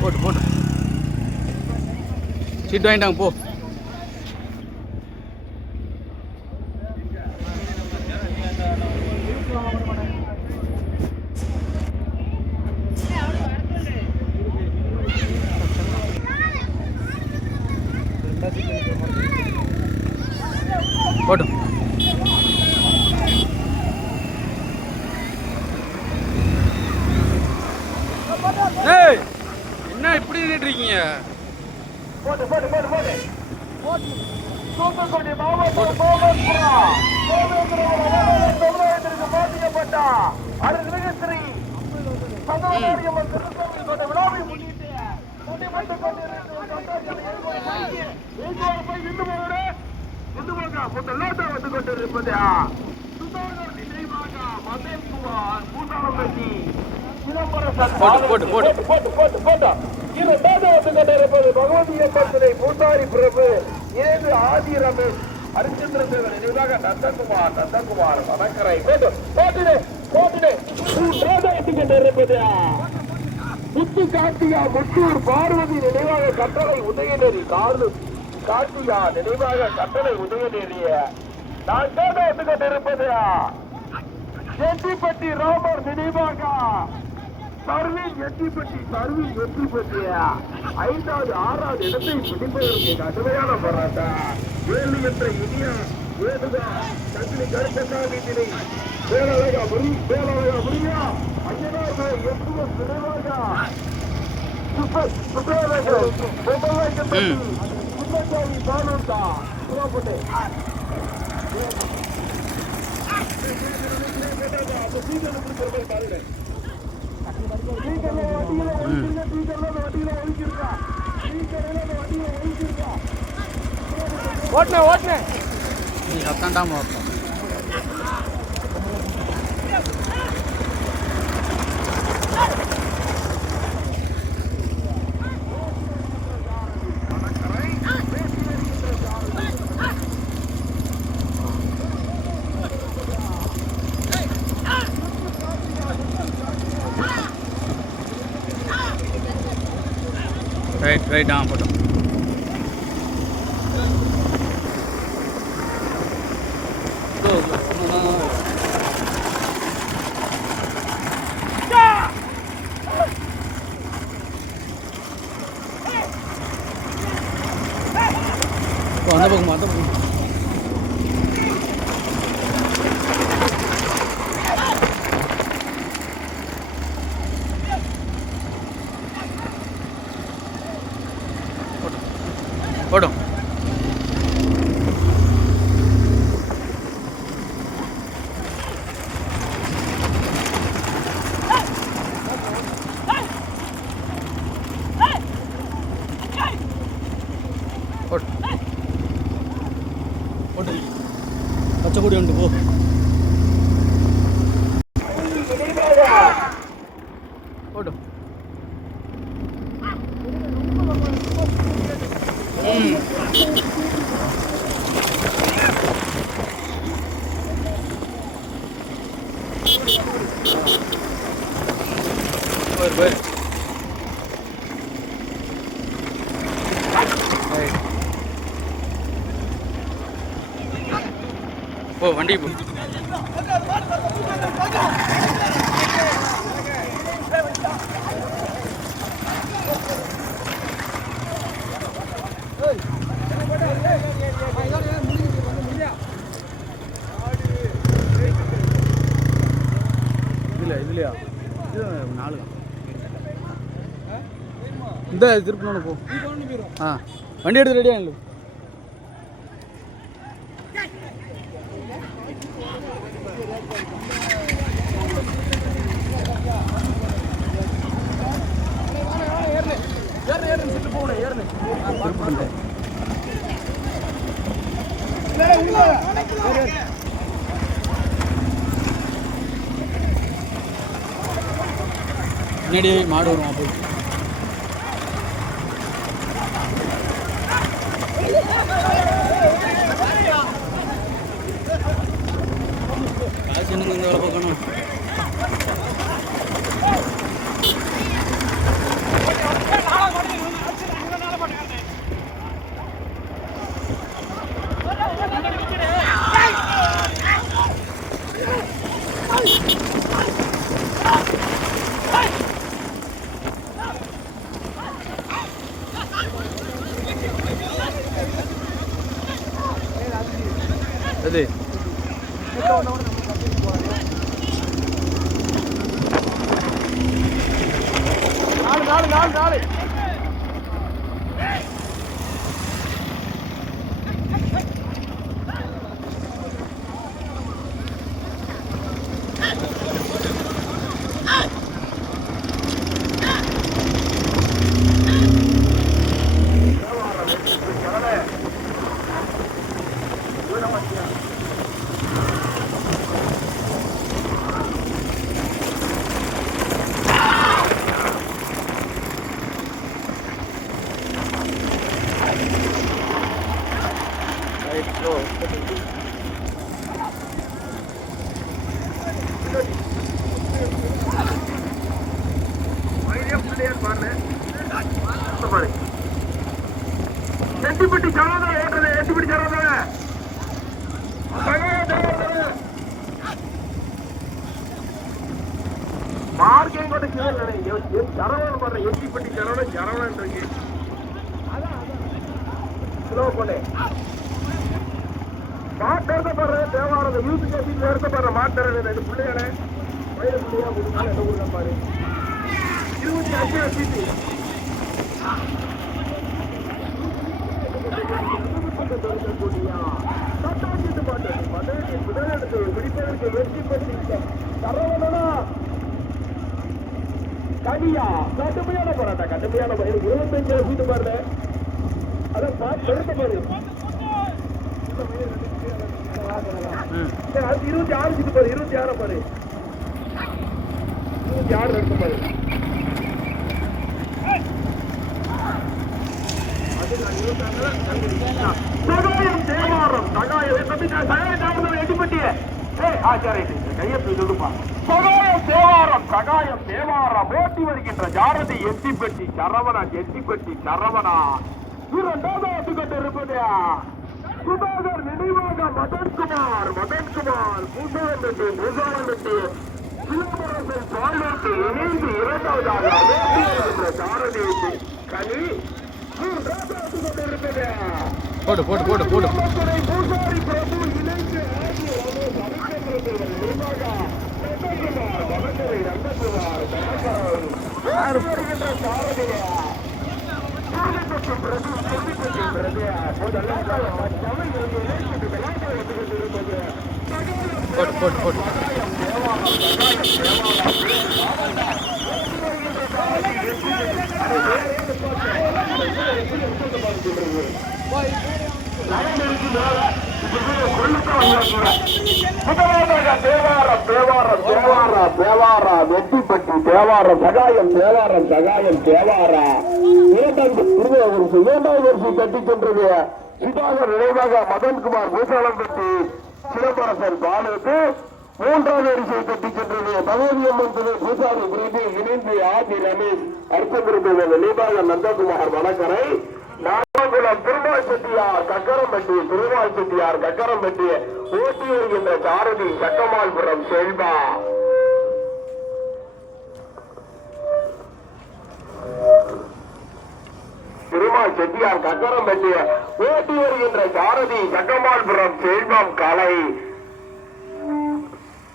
போட்டு போட்டு சீட்டு வாங்கிட்டாங்க போ. போட்டும் என்ன இப்படி நின்றுட்டு இருக்கீங்க? தூத்துக்குடி மாவட்டம் பாதிக்கப்பட்ட அருள்மிகு பகவானியம்மன் திருக்கோவில் விழாவை முன்னிட்டு வந்து கொண்டிருப்பது நினைவாக மதேஷ்குமார் பூசாலம்பட்டி பூசாரி பிரபு ஏது ஆதி ரமேஷ் ஹரிச்சந்திர தேவர் நினைவாக நந்தகுமார் வடக்கரை கொண்டிருப்பது முத்து கார்த்திகா முத்தூர் பார்வதி நினைவாக கட்டளை உதயநேரி கார்த்திகா நினைவாக கட்டளை உதயநேரிய நான் வந்து கொண்டிருப்பது எட்டிப்பட்டி ராமர் நினைவாக சர்வீஸ் எட்டிப்பட்டி ஐந்தாவது ஆறாவது இடத்தை பிடிப்பதற்கு கடுமையான போராட்டம். வேலு என்ற இனிய வேடுகா கட்சி கருத்தசாமி திரை வேலழகா முருகா ஐயனார் எஸ்எஸ் நினைவாக சுப்பசாமி பாலுண்டா புறப்பட்டு ஓட்டுனே நீ சத்தாண்டாம ஓட்டணும். ரைட் போட்டோம். அந்த பக்கம் போடும். பச்சைக்குடி உண்டு போ. போடும். போ வண்டி போ. இதுலையா இது 4 இந்த திருப்பி போ. வண்டி எடுத்து ரெடியா இல்லை? முன்னாடி மாடு வரும். அப்போ காசு இன்னும் கொஞ்சம் வேலை பார்க்கணும். எது நாலு நாலு நாலு நாலு எட்டிப்பட்டி சரோதா ஓட்டுறது எட்டிப்பட்டி சரோதா மார்க்கெட் கூட சரவணன் பண்ற எட்டிப்பட்டி சரவணன் சரவணன் இருக்கு ஸ்லோ பண்ணு மாட்டறத பண்ற தேவாரத யூத் கேபிள் எடுத்த மாட்டற ரெண்டு பிள்ளையானே வயிறு பிள்ளையா கொடுத்தாலும் என்ன கொடுக்க பாரு 25 சீட்டு கடியா கடுமையான போராட்டம் கடுமையான 25 சீட்டு பாருங்க அதான் பாரு பாரு 26 சீட்டு பாரு 26 பாரு 26 எடுத்து பாரு தேவாரம் எட்டிப்பட்டிய சகாயம் தேவாரம் ஓட்டி வருகின்ற ஜாரதி எட்டிப்பட்டி சரவணா எட்டிப்பட்டி சரவணா இரண்டாவது ஆட்டுக்கட்டு இருப்பது சுதாகர் நினைவாக மதன்குமார் பூசாவந்தட்டி சிலம்பரசன் பாலோட்டு இணைந்து இரண்டாவதாக ஜாரதி கனி மூன்றாவது ஆட்டுக்கட்டு இருப்பது போடு போடு போடு போடு பூசாரி பிரபு இணைந்து போடு போடு போடு வெட்டிப்பட்டி தேவாரம் சகாயம் தேவாரா இரண்டாவது வரிசை கட்டி சென்றது சுதாகர் நினைவாக மதன்குமார் பூசாலம்பட்டி சிலம்பரசன் பாலுக்கு மூன்றாவது வரிசை கட்டி சென்றது பகவதியம்மன் துணை பூசாரி பிரபு இணைந்து ஆதி ரமேஷ் அர்த்தமிருந்த நினைவாக நந்தகுமார் வடக்கரை நாககுளம் திருமால் செட்டியார் கக்கரம்பட்டி ஓட்டி வருகின்ற சாரதி சக்கமால்புரம் செல்வா திருமால் செட்டியார் கக்கரம்பட்டி ஓட்டி வருகின்ற சாரதி சக்கமால்புரம் செல்வம் கலை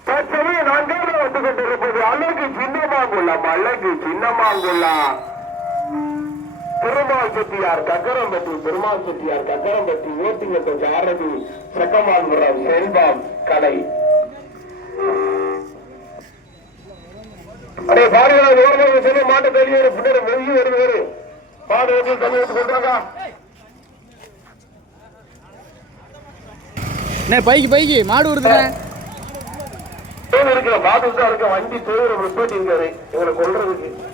தற்சமயம் நான்காவது வந்து கொண்டிருப்பது அழகு சின்னமாங்குள்ளா பெருமாள் செட்டியார் கக்கரம்பட்டி ஓட்டுகின்ற சாரதி சக்கமால்புரம் செல்வம் கலை அடே பாருங்க ஓரமாக சொல்லி மாட்டு தெரியும் பின்னாடி வெளியே வருவாரு பாடு வந்து தண்ணி எடுத்து கொண்டாங்க பைக்கு மாடு வருதுண்ணே இருக்கிற பாத்து தான் இருக்க வண்டி தேவை இருக்காரு இவங்களை கொள்றதுக்கு